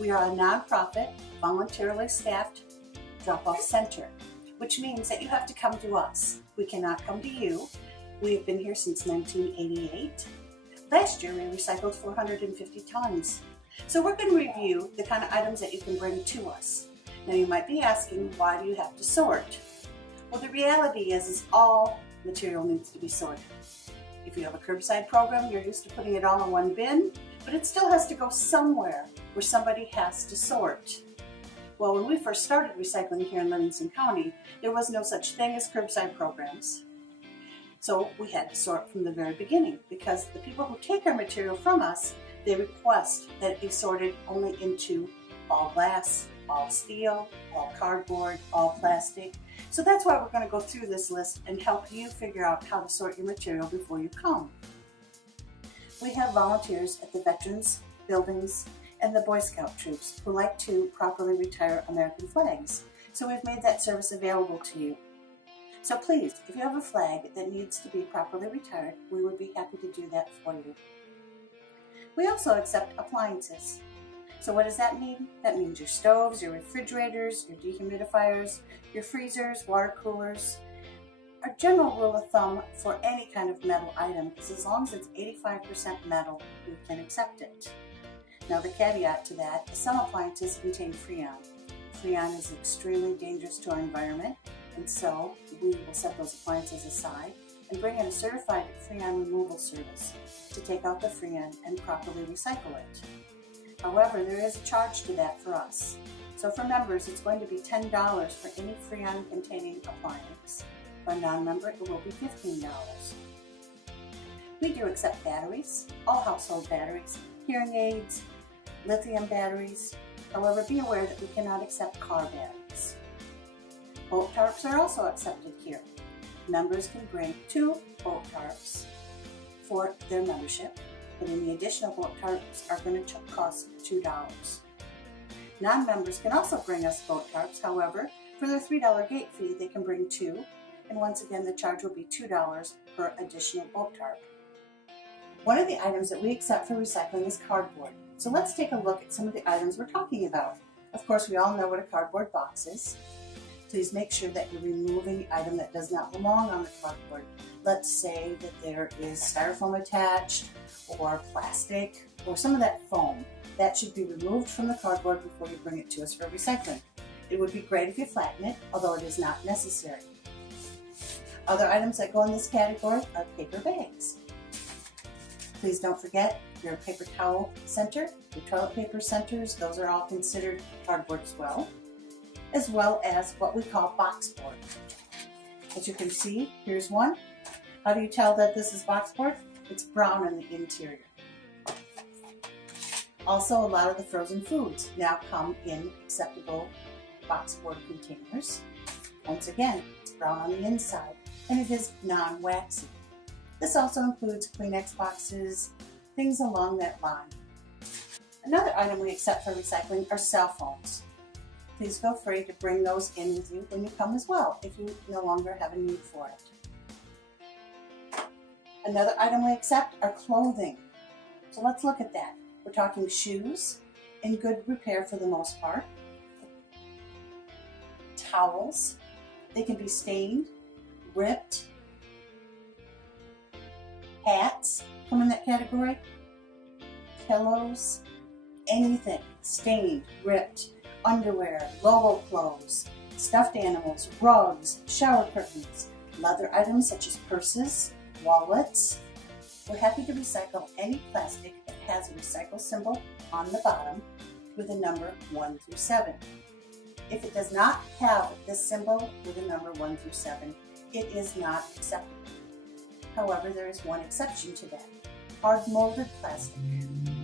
We are a nonprofit, voluntarily staffed drop-off center, which means that you have to come to us. We cannot come to you. We have been here since 1988. Last year, we recycled 450 tons. So we're going to review the kind of items that you can bring to us. Now you might be asking, why do you have to sort? Well, the reality is all material needs to be sorted. If you have a curbside program, you're used to putting it all in one bin, but it still has to go somewhere where somebody has to sort. Well, when we first started recycling here in Livingston County, there was no such thing as curbside programs. So we had to sort from the very beginning because the people who take our material from us, they request that it be sorted only into all glass, all steel, all cardboard, all plastic. So that's why we're going to go through this list and help you figure out how to sort your material before you come. We have volunteers at the veterans, buildings, and the Boy Scout troops who like to properly retire American flags. So we've made that service available to you. So please, if you have a flag that needs to be properly retired, we would be happy to do that for you. We also accept appliances. So what does that mean? That means your stoves, your refrigerators, your dehumidifiers, your freezers, water coolers. Our general rule of thumb for any kind of metal item is as long as it's 85% metal, we can accept it. Now the caveat to that is some appliances contain Freon. Freon is extremely dangerous to our environment, and so we will set those appliances aside and bring in a certified Freon removal service to take out the Freon and properly recycle it. However, there is a charge to that for us. So for members, it's going to be $10 for any Freon-containing appliance. For a non-member, it will be $15. We do accept batteries, all household batteries, hearing aids, lithium batteries. However, be aware that we cannot accept car batteries. Boat tarps are also accepted here. Members can bring 2 boat tarps for their membership, but any additional boat tarps are going to cost $2. Non-members can also bring us boat tarps. However, for their $3 gate fee, they can bring 2, and once again, the charge will be $2 per additional boat tarp. One of the items that we accept for recycling is cardboard. So let's take a look at some of the items we're talking about. Of course, we all know what a cardboard box is. Please make sure that you're removing the item that does not belong on the cardboard. Let's say that there is styrofoam attached, or plastic, or some of that foam. That should be removed from the cardboard before you bring it to us for recycling. It would be great if you flatten it, although it is not necessary. Other items that go in this category are paper bags. Please don't forget your paper towel center, your toilet paper centers, those are all considered cardboard as well as what we call boxboard. As you can see, here's one. How do you tell that this is boxboard? It's brown in the interior. Also, a lot of the frozen foods now come in acceptable boxboard containers. Once again, it's brown on the inside, and it is non-waxy. This also includes Kleenex boxes, things along that line. Another item we accept for recycling are cell phones. Please feel free to bring those in with you when you come as well, if you no longer have a need for it. Another item we accept are clothing. So let's look at that. We're talking shoes, in good repair for the most part. Towels, they can be stained, ripped. Hats come in that category. Pillows, anything stained, ripped. Underwear, logo clothes, stuffed animals, rugs, shower curtains, leather items such as purses, wallets. We're happy to recycle any plastic that has a recycle symbol on the bottom with a number 1 through 7. If it does not have this symbol with a number 1 through 7, it is not acceptable. However, there is one exception to that. Hard molded plastic,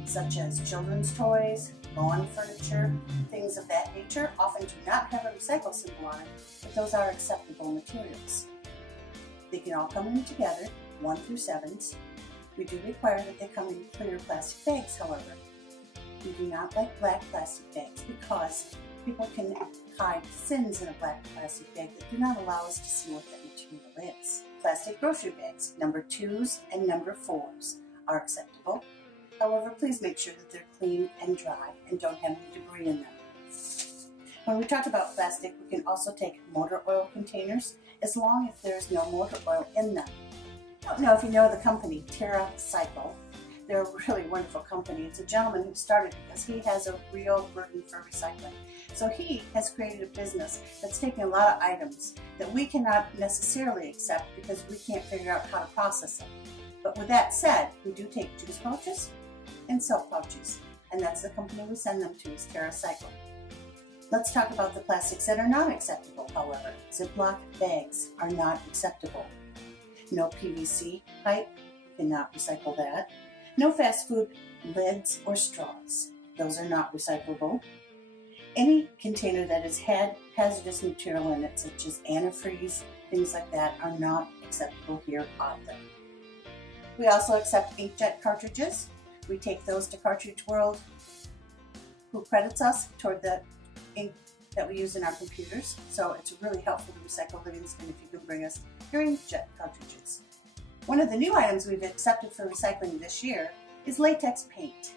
such as children's toys, lawn furniture, things of that nature, often do not have a recycle symbol on it, but those are acceptable materials. They can all come in together, 1 through 7s. We do require that they come in clear plastic bags, however. We do not like black plastic bags because people can hide sins in a black plastic bag that do not allow us to see what that material is. Plastic grocery bags, number 2s and number 4s are acceptable. However, please make sure that they're clean and dry and don't have any debris in them. When we talk about plastic, we can also take motor oil containers as long as there's no motor oil in them. I don't know if you know the company Recycle. They're a really wonderful company. It's a gentleman who started it because he has a real burden for recycling. So he has created a business that's taking a lot of items that we cannot necessarily accept because we can't figure out how to process them. But with that said, we do take juice pouches and soap pouches, and that's the company we send them to, is Recycle. Let's talk about the plastics that are not acceptable, however. Ziploc bags are not acceptable. No PVC pipe, you cannot recycle that. No fast food lids or straws, those are not recyclable. Any container that has had hazardous material in it, such as antifreeze, things like that, are not acceptable here either. We also accept inkjet cartridges. We take those to Cartridge World, who credits us toward the ink that we use in our computers. So it's really helpful to Recycle Livingston if you can bring us your inkjet cartridges. One of the new items we've accepted for recycling this year is latex paint.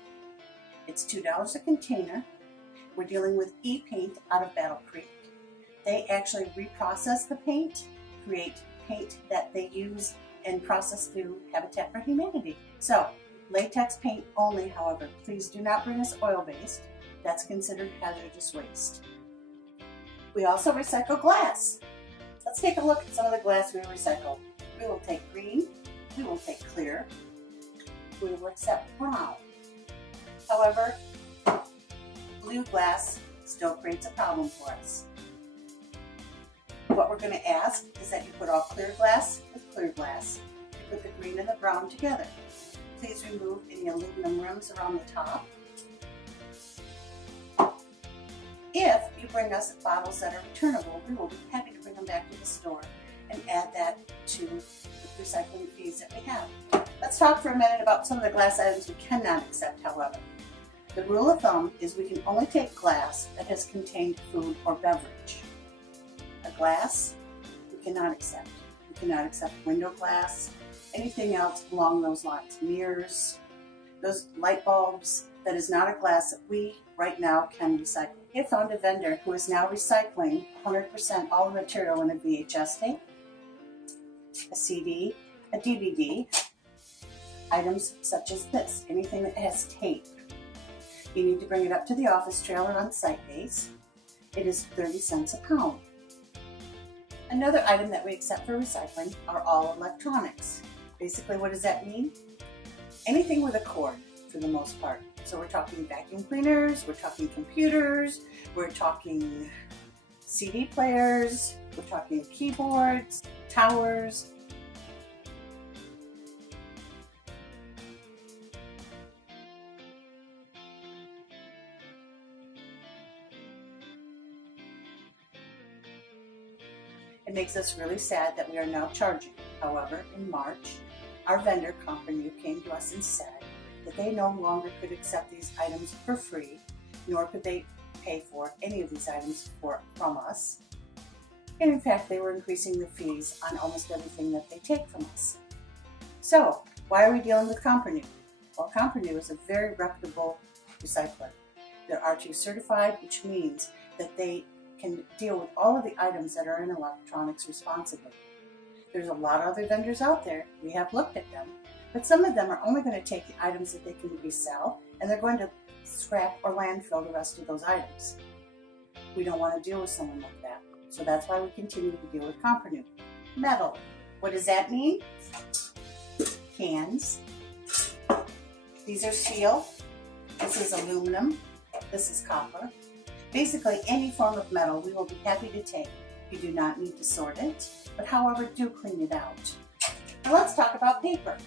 It's $2 a container. We're dealing with E-Paint out of Battle Creek. They actually reprocess the paint, create paint that they use and process through Habitat for Humanity. So, latex paint only, however. Please do not bring us oil-based. That's considered hazardous waste. We also recycle glass. Let's take a look at some of the glass we recycle. We will take green, we will take clear, we will accept brown. However, blue glass still creates a problem for us. What we're going to ask is that you put all clear glass with clear glass. You put the green and the brown together. Please remove any aluminum rims around the top. If you bring us bottles that are returnable, we will be happy to bring them back to the store and add that to the recycling fees that we have. Let's talk for a minute about some of the glass items we cannot accept, however. The rule of thumb is we can only take glass that has contained food or beverage. A glass, we cannot accept. We cannot accept window glass, anything else along those lines. Mirrors, those light bulbs, that is not a glass that we right now can recycle. We have found a vendor who is now recycling 100% all the material in a VHS tape, a CD, a DVD, items such as this, anything that has tape. You need to bring it up to the office trailer on site base. It is 30 cents a pound. Another item that we accept for recycling are all electronics. Basically, what does that mean? Anything with a cord, for the most part. So we're talking vacuum cleaners, we're talking computers, we're talking CD players, we're talking keyboards, towers. It makes us really sad that we are now charging. However, in March, our vendor company came to us and said that they no longer could accept these items for free, nor could they pay for any of these items from us. And in fact, they were increasing the fees on almost everything that they take from us. So, why are we dealing with Comprenew? Well, Comprenew is a very reputable recycler. They're R2 certified, which means that they can deal with all of the items that are in electronics responsibly. There's a lot of other vendors out there. We have looked at them, but some of them are only going to take the items that they can resell, and they're going to scrap or landfill the rest of those items. We don't want to deal with someone like that, so that's why we continue to deal with Comprenew. Metal. What does that mean? Cans. These are steel. This is aluminum. This is copper. Basically, any form of metal we will be happy to take. You do not need to sort it, but however, do clean it out. Now let's talk about paper.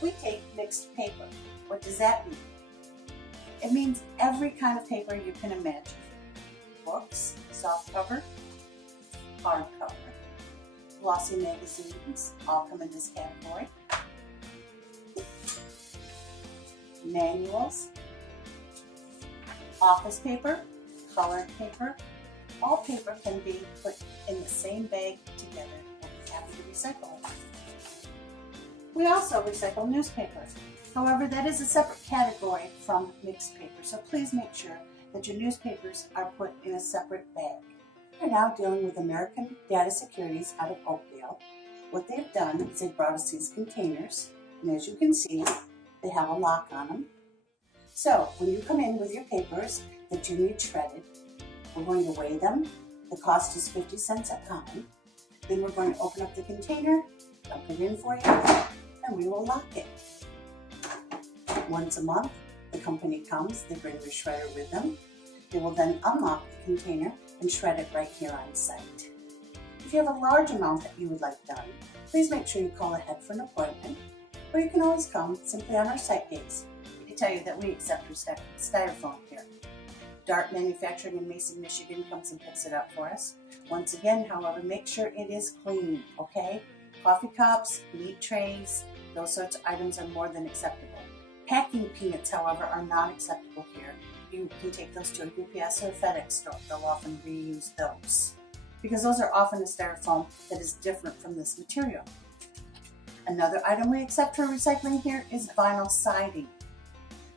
We take mixed paper. What does that mean? It means every kind of paper you can imagine. Books, soft cover, hard cover, glossy magazines, all come in this category. Manuals, office paper, colored paper, all paper can be put in the same bag together and be happy to recycle it. We also recycle newspaper. However, that is a separate category from mixed paper, so please make sure that your newspapers are put in a separate bag. We're now dealing with American Data Securities out of Oakdale. What they've done is they've brought us these containers, and as you can see, they have a lock on them. So when you come in with your papers that you need shredded, we're going to weigh them. The cost is 50 cents a pound. Then we're going to open up the container, dump it in for you, and we will lock it. Once a month, the company comes, they bring their shredder with them. They will then unlock the container and shred it right here on site. If you have a large amount that you would like done, please make sure you call ahead for an appointment, or you can always come simply on our site days. We tell you that we accept styrofoam here. Dart Manufacturing in Mason, Michigan comes and picks it up for us. Once again, however, make sure it is clean, okay? Coffee cups, meat trays, those sorts of items are more than acceptable. Packing peanuts, however, are not acceptable here. You can take those to a UPS or a FedEx store. They'll often reuse those because those are often a styrofoam that is different from this material. Another item we accept for recycling here is vinyl siding.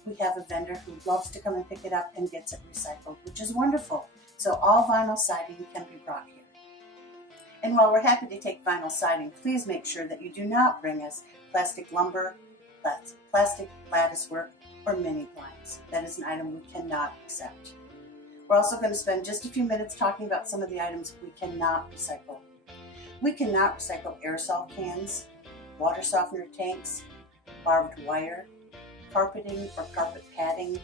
We have a vendor who loves to come and pick it up and gets it recycled, which is wonderful. So all vinyl siding can be brought here. And while we're happy to take vinyl siding, please make sure that you do not bring us plastic lumber, plastic lattice work, or mini blinds. That is an item we cannot accept. We're also going to spend just a few minutes talking about some of the items we cannot recycle. We cannot recycle aerosol cans, water softener tanks, barbed wire, carpeting or carpet padding,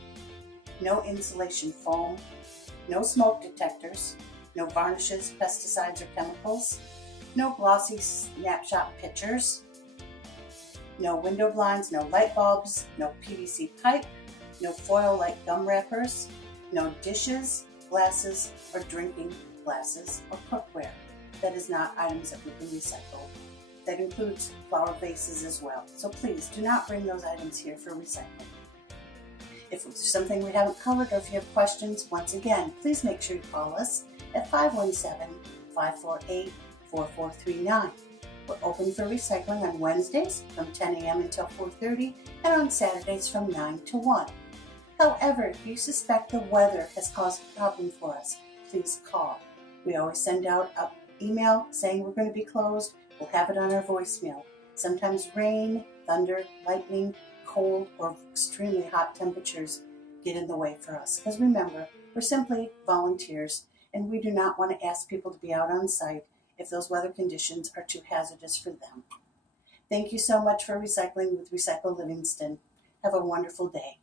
no insulation foam, no smoke detectors, no varnishes, pesticides, or chemicals, no glossy snapshot pictures, no window blinds, no light bulbs, no PVC pipe, no foil-like gum wrappers, no dishes, glasses, or drinking glasses, or cookware. That is not items that we can recycle. That includes flower vases as well. So please do not bring those items here for recycling. If there's something we haven't covered or if you have questions, once again, please make sure you call us at 517-548-4439. We're open for recycling on Wednesdays from 10 a.m. until 4:30 and on Saturdays from 9 to 1. However, if you suspect the weather has caused a problem for us, please call. We always send out an email saying we're going to be closed. We'll have it on our voicemail. Sometimes rain, thunder, lightning, cold, or extremely hot temperatures get in the way for us. Because remember, we're simply volunteers, and we do not want to ask people to be out on site if those weather conditions are too hazardous for them. Thank you so much for recycling with Recycle Livingston. Have a wonderful day.